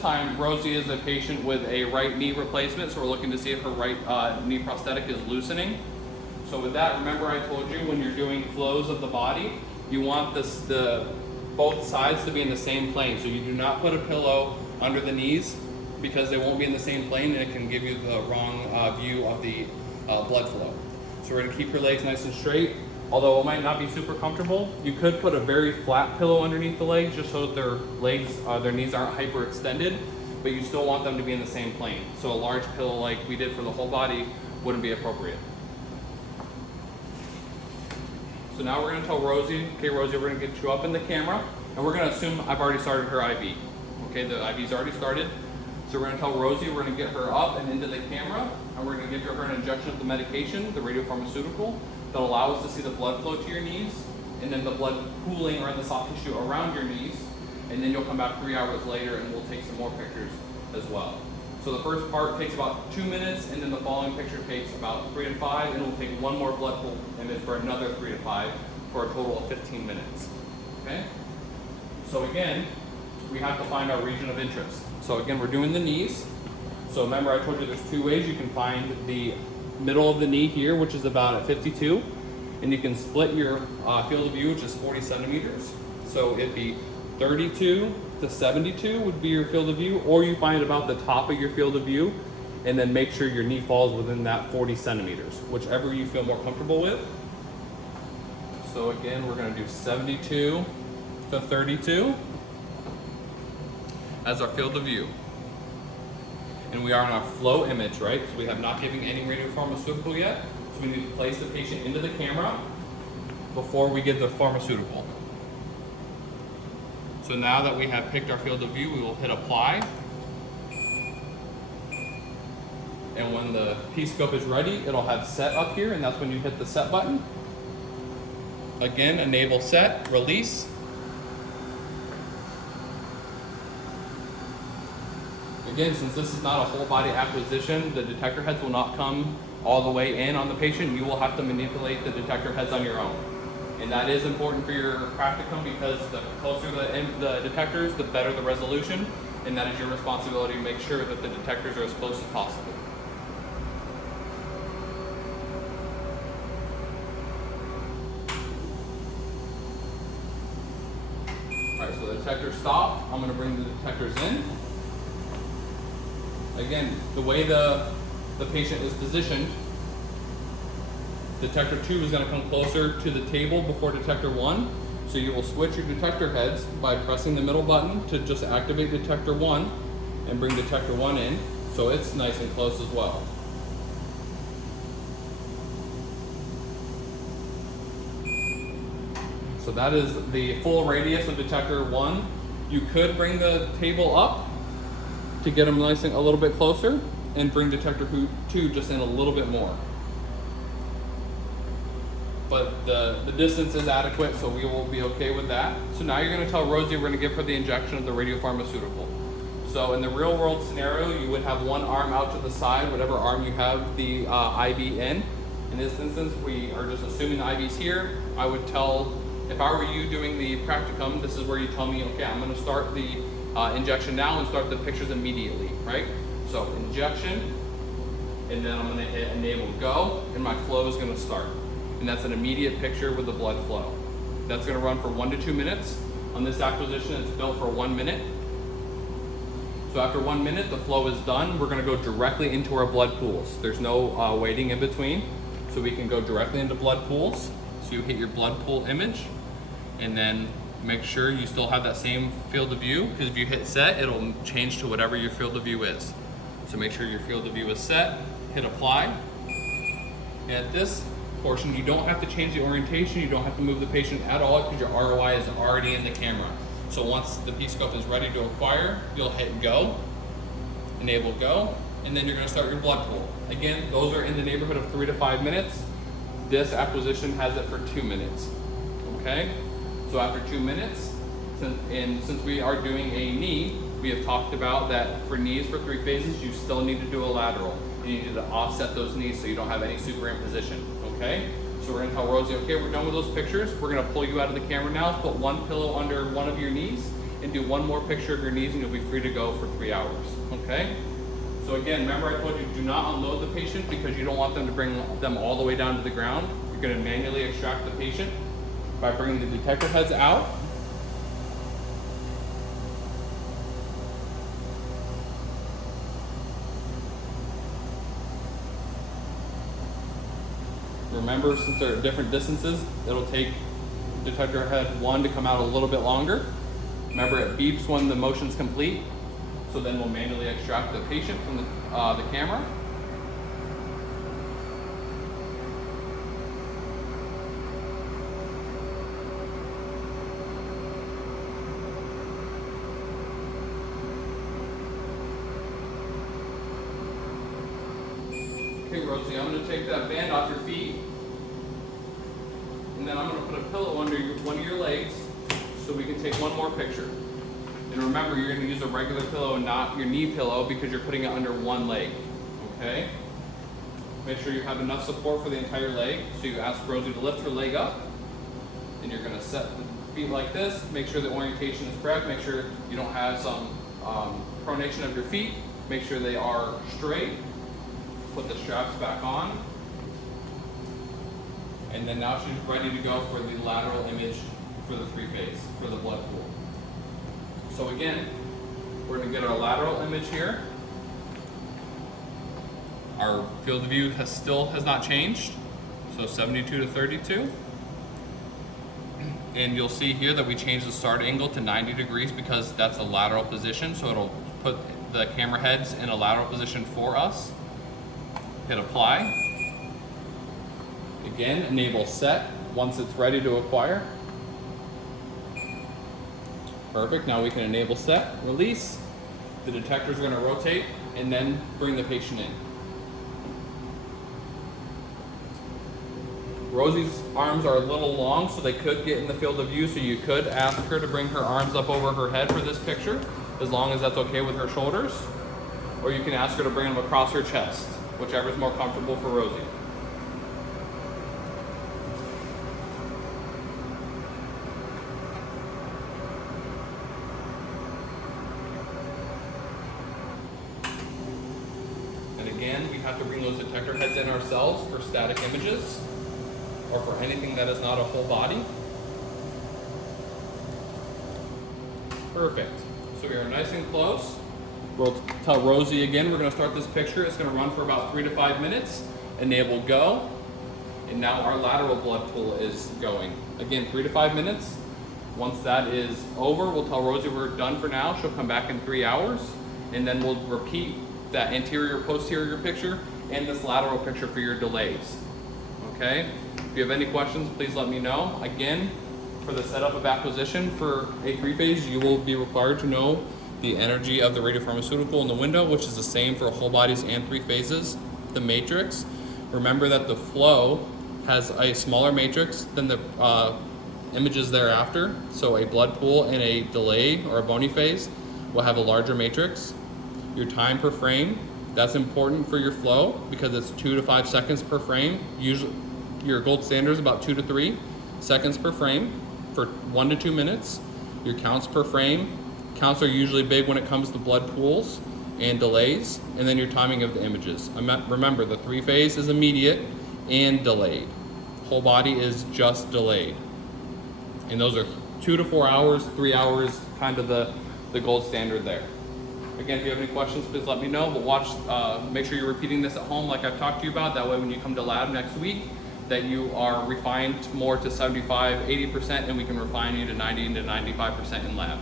time, Rosie is a patient with a right knee replacement, so we're looking to see if her right knee prosthetic is loosening. So with that, remember I told you when you're doing flows of the body, you want both sides to be in the same plane. So you do not put a pillow under the knees because they won't be in the same plane and it can give you the wrong view of the blood flow. So we're gonna keep your legs nice and straight. Although it might not be super comfortable, you could put a very flat pillow underneath the legs just so their legs, their knees aren't hyperextended, but you still want them to be in the same plane. So a large pillow like we did for the whole body wouldn't be appropriate. So now we're gonna tell Rosie, okay Rosie, we're gonna get you up in the camera, and we're gonna assume I've already started her IV. Okay, the IV's already started. So we're gonna tell Rosie, we're gonna get her up and into the camera, and we're gonna give her an injection of the medication, the radiopharmaceutical, that'll allow us to see the blood flow to your knees, and then the blood pooling around the soft tissue around your knees, and then you'll come back 3 hours later and we'll take some more pictures as well. So the first part takes about 2 minutes, and then the following picture takes about 3 to 5, and we'll take one more blood pool image for another 3 to 5 for a total of 15 minutes. Okay? So again, we have to find our region of interest. So again, we're doing the knees. So remember I told you there's 2 ways you can find the middle of the knee here, which is about at 52, and you can split your field of view, which is 40 centimeters. So it'd be 32 to 72 would be your field of view, or you find about the top of your field of view, and then make sure your knee falls within that 40 centimeters, whichever you feel more comfortable with. So again, we're gonna do 72 to 32 as our field of view. And we are on our flow image, right? So we have not given any radiopharmaceutical yet. So we need to place the patient into the camera before we give the pharmaceutical. So now that we have picked our field of view, we will hit apply. And when the P-scope is ready, it'll have set up here, and that's when you hit the set button. Again, enable set, release. Again, since this is not a whole body acquisition, the detector heads will not come all the way in on the patient. You will have to manipulate the detector heads on your own. And that is important for your practicum because the closer the detectors, the better the resolution. And that is your responsibility to make sure that the detectors are as close as possible. All right, so the detector stopped. I'm gonna bring the detectors in. Again, the way the patient is positioned, detector 2 is going to come closer to the table before detector 1. So you will switch your detector heads by pressing the middle button to just activate detector 1 and bring detector 1 in, so it's nice and close as well. So that is the full radius of detector 1. You could bring the table up to get them nice and a little bit closer, and bring detector 2 just in a little bit more. But the distance is adequate, so we will be okay with that. So now you're gonna tell Rosie we're gonna give her the injection of the radiopharmaceutical. So in the real world scenario, you would have one arm out to the side, whatever arm you have the IV in. In this instance, we are just assuming the IV's here. I would tell, if I were you doing the practicum, this is where you tell me, okay, I'm gonna start the injection now and start the pictures immediately, right? So injection, and then I'm gonna hit enable go, and my flow is gonna start. And that's an immediate picture with the blood flow. That's gonna run for 1 to 2 minutes. On this acquisition, it's built for 1 minute. So after 1 minute, the flow is done. We're gonna go directly into our blood pools. There's no waiting in between. So we can go directly into blood pools. So you hit your blood pool image, and then make sure you still have that same field of view, because if you hit set, it'll change to whatever your field of view is. So make sure your field of view is set, hit apply. And at this portion, you don't have to change the orientation, you don't have to move the patient at all because your ROI is already in the camera. So once the P-scope is ready to acquire, you'll hit go, enable go, and then you're gonna start your blood pool. Again, those are in the neighborhood of 3 to 5 minutes. This acquisition has it for 2 minutes, okay? So after 2 minutes, since we are doing a knee, we have talked about that for knees for 3 phases, you still need to do a lateral. You need to offset those knees so you don't have any superimposition, okay? So we're gonna tell Rosie, okay, we're done with those pictures. We're gonna pull you out of the camera now, put one pillow under one of your knees, and do one more picture of your knees and you'll be free to go for 3 hours, okay? So again, remember I told you do not unload the patient because you don't want them to bring them all the way down to the ground. You're gonna manually extract the patient by bringing the detector heads out. Remember, since they're at different distances, it'll take detector head 1 to come out a little bit longer. Remember, it beeps when the motion's complete, so then we'll manually extract the patient from the camera. Okay, Rosie, I'm going to take that band off your feet, and then I'm going to put a pillow under one of your legs so we can take one more picture. And remember, you're going to use a regular pillow and not your knee pillow because you're putting it under one leg, okay? Make sure you have enough support for the entire leg. So you ask Rosie to lift her leg up, and you're going to set the feet like this. Make sure the orientation is correct. Make sure you don't have some pronation of your feet. Make sure they are straight. Put the straps back on. And then now she's ready to go for the lateral image for the 3-phase, for the blood pool. So again, we're going to get our lateral image here. Our field of view has not changed, so 72 to 32. And you'll see here that we changed the start angle to 90 degrees because that's a lateral position, so it'll put the camera heads in a lateral position for us. Hit apply. Again, enable set once it's ready to acquire. Perfect, now we can enable set, release. The detector is going to rotate and then bring the patient in. Rosie's arms are a little long, so they could get in the field of view, so you could ask her to bring her arms up over her head for this picture, as long as that's okay with her shoulders. Or you can ask her to bring them across her chest, whichever is more comfortable for Rosie. And again, we have to bring those detector heads in ourselves for static images, or for anything that is not a whole body. Perfect. So we are nice and close. We'll tell Rosie again, we're going to start this picture. It's going to run for about 3 to 5 minutes. Enable go. And now our lateral blood pool is going. Again, 3 to 5 minutes. Once that is over, we'll tell Rosie we're done for now. She'll come back in 3 hours. And then we'll repeat that anterior posterior picture and this lateral picture for your delays. Okay? If you have any questions, please let me know. Again, for the setup of acquisition for a 3-phase, you will be required to know the energy of the radiopharmaceutical in the window, which is the same for whole bodies and 3 phases. The matrix, remember that the flow has a smaller matrix than the images thereafter. So a blood pool and a delay or a bony phase will have a larger matrix. Your time per frame, that's important for your flow because it's 2 to 5 seconds per frame. Usually your gold standard is about 2 to 3 seconds per frame for 1 to 2 minutes. Your counts per frame, counts are usually big when it comes to blood pools and delays, and then your timing of the images. Remember, the 3-phase is immediate and delayed. Whole body is just delayed. And those are 2 to 4 hours, 3 hours, kind of the gold standard there. Again, if you have any questions, please let me know. But make sure you're repeating this at home like I've talked to you about. That way when you come to lab next week, that you are refined more to 75, 80%, and we can refine you to 90 to 95% in lab.